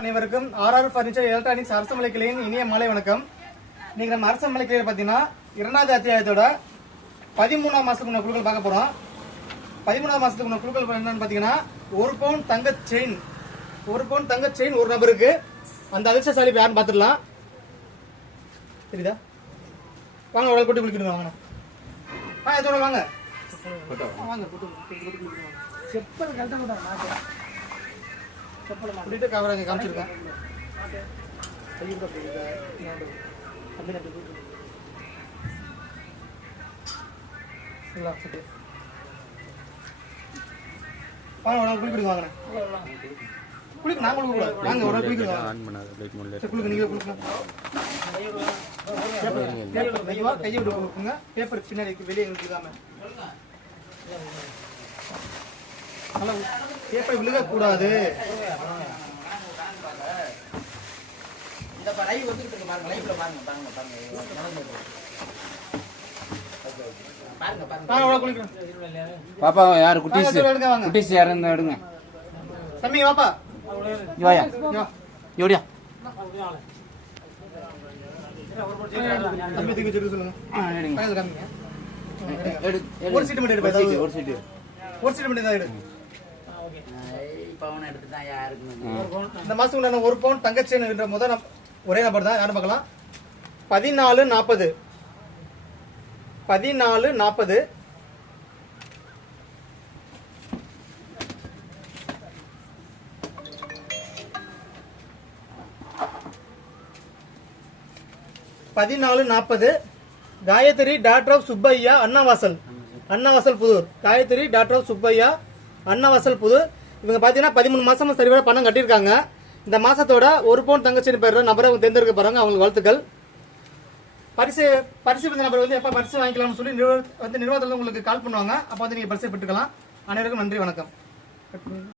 அனைவருக்கும் RR furniture electronics Arasamalai கிளையின் இனிய மாலை வணக்கம். நீங்க நம்ம அரசமலை கிளையில பாத்தீங்கன்னா 2வது அத்தியாயத்தோட 13ஆம் மாசத்துக்கு குழுக்கள் பார்க்க போறோம். 13ஆம் மாசத்துக்கு குழுக்கள் என்னன்னு பாத்தீங்கன்னா 1 பவுன் தங்க செயின், 1 பவுன் தங்க செயின் ஒரு நபருக்கு. அந்த அதிர்ஷ்டசாலி யாருன்னு பாத்துடலாம். தெரியுதா? வாங்க உடல் கொட்டி குளிக்கணும். வாங்க இதோட வாங்க வாங்க செப்பல் கழட்ட மாட்டாங்க. சொல்லிட்டு கவராங்க காமிச்சிருக்கேன். குளிக்கிடுங்க குளிக்க நான் குளிக்க கூடாது. வாங்க ஒரு குளிக்க நீங்க குளிக்கலாம். கையை விட்டு கொடுக்குங்க. பேப்பர் பின்னாடி வெளியே விழுகாம பேப்பர் விழுக கூடாது. பாப்பா யாரு குட்டீஸ் யாரு எடுங்க. தம்பி வாப்பா வாயா யோடியா தம்பி தூக்கி சொல்லுங்க. ஒரு சீட்டு மட்டும் ஒரு சீட்டு மட்டும் எடு. இந்த மாசத்துக்கு 1 பவுன் தங்கச்சேன் என்ற முதல் ஒரே நபர் தான். யாரும் பார்க்கலாம். 1440 1440 Gayatri doctor of Subbaiah Annavasal Pudur. Gayatri doctor of Subbaiah Annavasal Pudur. இவங்க பாத்தீங்கன்னா 13 மாசமா சரிவர பணம் கட்டியிருக்காங்க. இந்த மாசத்தோட 1 பவுன் தங்கச்சின்னு பெற நபரை அவங்க தேர்ந்தெடுக்க போறாங்க. அவங்களுக்கு வாழ்த்துக்கள். பரிசு பெற்ற நபர் வந்து எப்ப பரிசு வாங்கிக்கலாம்னு சொல்லி நிர்வாகத்தில் உங்களுக்கு கால் பண்ணுவாங்க. அப்ப வந்து நீங்க பரிசு பெற்றுக்கலாம். அனைவருக்கும் நன்றி, வணக்கம்.